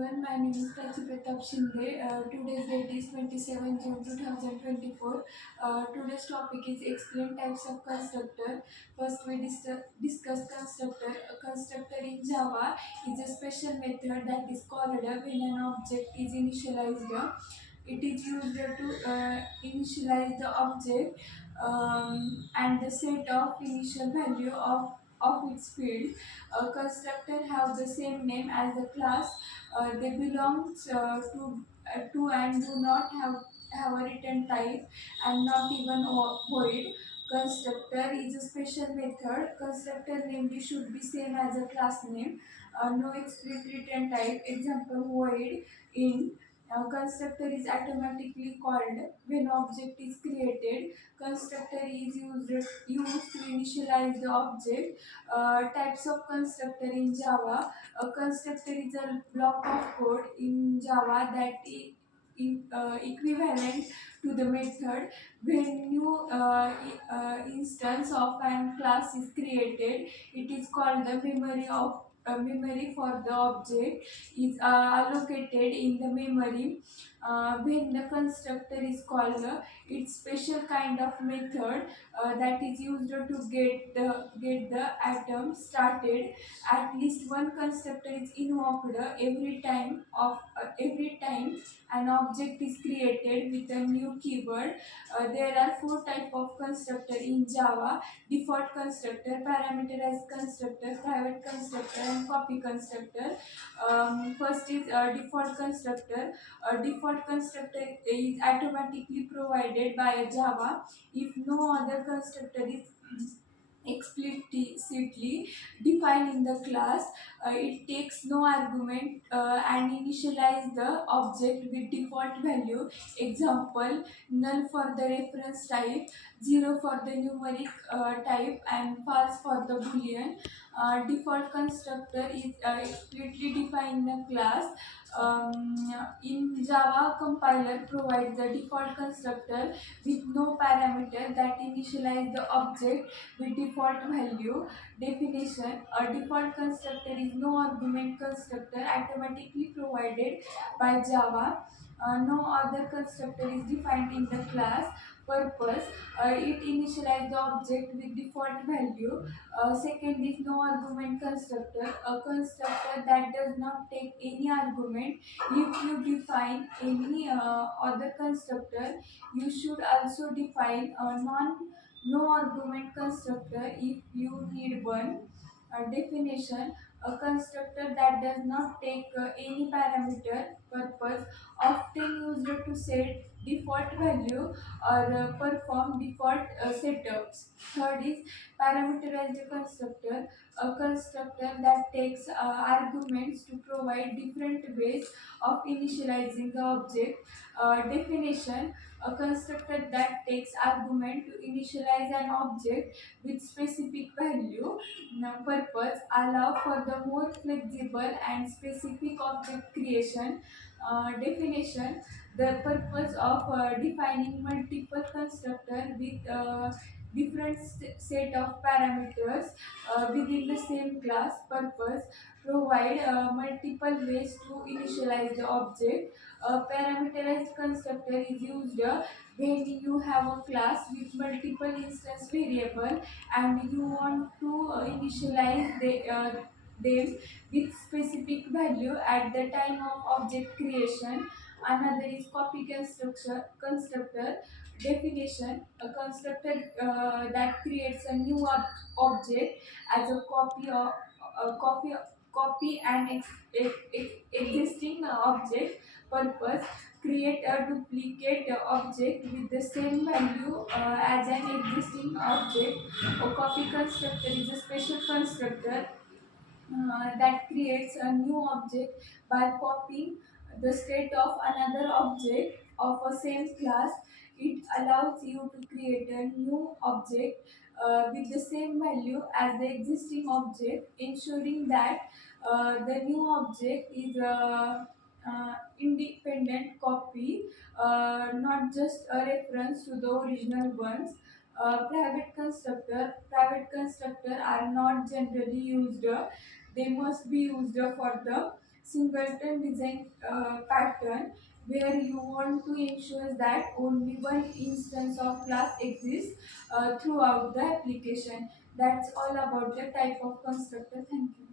everyone, my name is Pratap Shinde. Today's date is 27 June 2024. Today's topic is explain types of constructor. First, we discuss constructor. A constructor in Java is a special method that is called when an object is initialized. It is used to initialize the object and the set of initial value of its field. A constructor have the same name as the class. They belong to and do not have a written type and not even void. Constructor is a special method. Constructor name should be same as a class name. No explicit written type. Example void in. Constructor is automatically called when object is created. Constructor is used to initialize the object. Types of constructor in Java. A constructor is a block of code in Java that is equivalent to the method. When new instance of an class is created, it is called the memory for the object is allocated in the memory. When the constructor is called, it's special kind of method that is used to get the atom started. At least one constructor is invoked every time an object is created with a new keyword. There are four type of constructor in Java: default constructor, parameterized constructor, private constructor, and copy constructor. First is default constructor. A default constructor is automatically provided by Java if no other constructor is explicitly defined in the class. It takes no argument and initialize the object with default value. Example: null for the reference type, 0 for the numeric type, and false for the boolean. Default constructor is explicitly defined in the class. In Java, compiler provides the default constructor with no parameter that initialize the object with default value. Definition: a default constructor is no argument constructor automatically provided by Java. No other constructor is defined in the class. Purpose: it initializes the object with default value. Second is no argument constructor, a constructor that does not take any argument. If you define any other constructor, you should also define a no argument constructor if you need one. Definition: a constructor that does not take any parameter. Purpose: often used to set default value or perform default setups. Third is parameterized constructor, a constructor that takes arguments to provide different ways of initializing the object. Definition: a constructor that takes argument to initialize an object with specific value. Purpose: allow for the more flexible and specific object creation. Definition: the purpose of defining multiple constructor with different set of parameters within the same class. Purpose: provide multiple ways to initialize the object. A parameterized constructor is used when you have a class with multiple instance variable and you want to initialize them with specific value at the time of object creation. Another is copy constructor. Definition: a constructor that creates a new object as a copy and existing object. Purpose: create a duplicate object with the same value as an existing object. A copy constructor is a special constructor that creates a new object by copying the state of another object of a same class. It allows you to create a new object with the same value as the existing object, ensuring that the new object is a independent copy, not just a reference to the original ones. Private constructor are not generally used. They must be used for the singleton design pattern where you want to ensure that only one instance of class exists throughout the application. That's all about the type of constructor. Thank you.